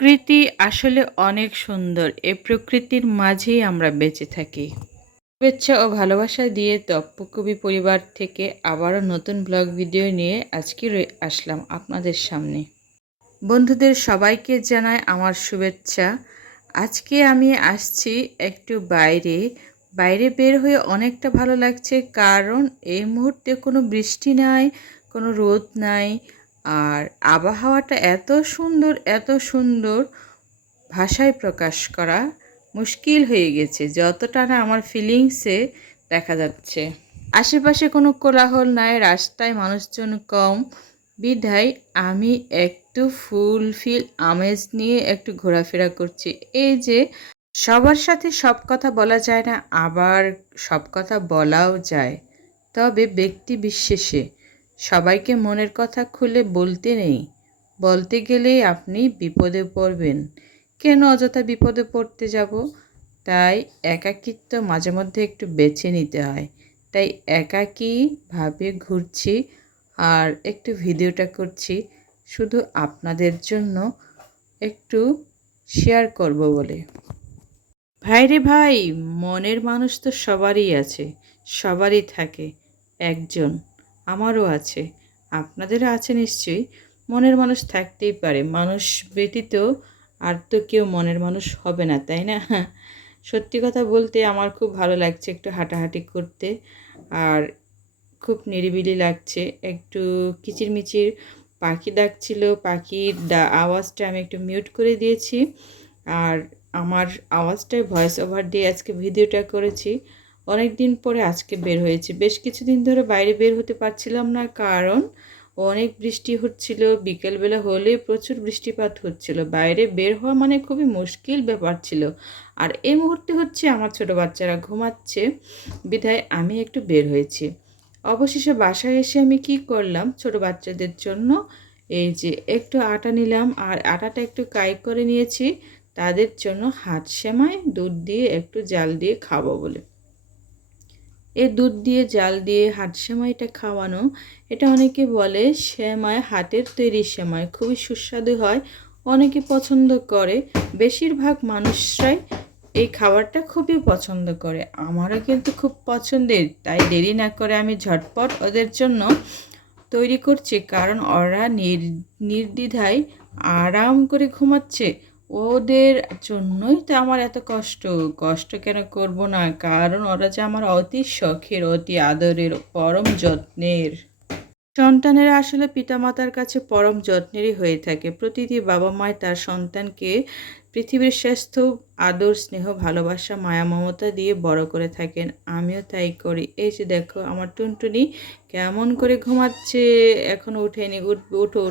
প্রকৃতি আসলে অনেক সুন্দর। এই প্রকৃতির মাঝেই আমরা বেঁচে থাকি। শুভেচ্ছা ও ভালোবাসা দিয়ে তপ্পু কবি পরিবার থেকে আবারও নতুন ব্লগ ভিডিও নিয়ে আজকে আসলাম আপনাদের সামনে। বন্ধুদের সবাইকে জানাই আমার শুভেচ্ছা। আজকে আমি আসছি একটু বাইরে। বাইরে বের হয়ে অনেকটা ভালো লাগছে, কারণ এই মুহূর্তে কোনো বৃষ্টি নাই, কোনো রোদ নাই। আর আবহাওয়াটা এত সুন্দর, ভাষায় প্রকাশ করা মুশকিল হয়ে গেছে, যতটা না আমার ফিলিংসে দেখা যাচ্ছে। আশেপাশে কোনো কোলাহল নাই, রাস্তায় মানুষজন কম, বিধায় আমি একটু ফুলফিল আমেজ নিয়ে একটু ঘোরাফেরা করছি। এই যে সবার সাথে সব কথা বলা যায় না, আবার সব কথা বলাও যায়, তবে ব্যক্তি বিশেষে সবাইকে মনের কথা খুলে বলতে নেই। বলতে গেলেই আপনি বিপদে পড়বেন। কেন অযথা বিপদে পড়তে যাব? তাই একাকিত্ব মাঝে মধ্যে একটু বেছে নিতে হয়। তাই একাকীভাবে ঘুরছি আর একটু ভিডিওটা করছি, শুধু আপনাদের জন্য একটু শেয়ার করব বলে। ভাইরে ভাই, মনের মানুষ তো সবারই আছে, সবারই থাকে একজন। আমারও আছে, আপনাদেরও আছে নিশ্চয়ই। মনের মানুষ থাকতেই পারে, মানুষ ব্যতীত আর তো কেউ মনের মানুষ হবে না, তাই না? সত্যি কথা বলতে আমার খুব ভালো লাগছে একটু হাঁটাহাঁটি করতে, আর খুব নিরিবিলি লাগছে। একটু কিচিরমিচির পাখি ডাকছিল, পাখির আওয়াজটা আমি একটু মিউট করে দিয়েছি, আর আমার আওয়াজটাই ভয়েস ওভার দিয়ে আজকে ভিডিওটা করেছি। অনেক দিন পরে আজকে বের হয়েছে। বেশ কিছুদিন ধরে বাইরে বের হতে পারছিলাম না, কারণ অনেক বৃষ্টি হচ্ছিল। বিকেলবেলা হলে প্রচুর বৃষ্টিপাত হচ্ছিল, বাইরে বের হওয়া মানে খুবই মুশকিল ব্যাপার ছিল। আর এই মুহূর্তে হচ্ছে আমার ছোট বাচ্চারা ঘুমাচ্ছে, বিধায় আমি একটু বের হয়েছি। অবশেষে বাসায় এসে আমি কি করলাম, ছোট বাচ্চাদের জন্য এই যে একটু আটা নিলাম, আর আটাটা একটু কাই করে নিয়েছি তাদের জন্য হাত সেমাই দুধ দিয়ে একটু জাল দিয়ে খাবো বলে। এই দুধ দিয়ে জাল দিয়ে হাত সেমাইটা খাওয়ানো, এটা অনেকে বলে সেমাই, হাতের তৈরি সেমাই খুবই সুস্বাদু হয়, অনেকে পছন্দ করে। বেশিরভাগ মানুষরাই এই খাবারটা খুবই পছন্দ করে, আমারও কিন্তু খুব পছন্দের। তাই দেরি না করে আমি ঝটপট ওদের জন্য তৈরি করছি, কারণ ওরা নির্দ্বিধায় আরাম করে ঘুমাচ্ছে। ওদের জন্যই তো আমার এত কষ্ট। কষ্ট কেন করব না, কারণ ওরা যে আমার অতি শখের, অতি আদরের, পরম যত্নের। সন্তানেরা আসলে পিতামাতার কাছে পরম যত্নেরই হয়ে থাকে। প্রতিটি বাবা মায় তার সন্তানকে পৃথিবীর শ্রেষ্ঠ আদর, স্নেহ, ভালোবাসা, মায়া মমতা দিয়ে বড় করে থাকেন। আমিও তাই করি। এই যে দেখো আমার টুনটুনি কেমন করে ঘুমাচ্ছে, এখনো উঠেনি। উঠো।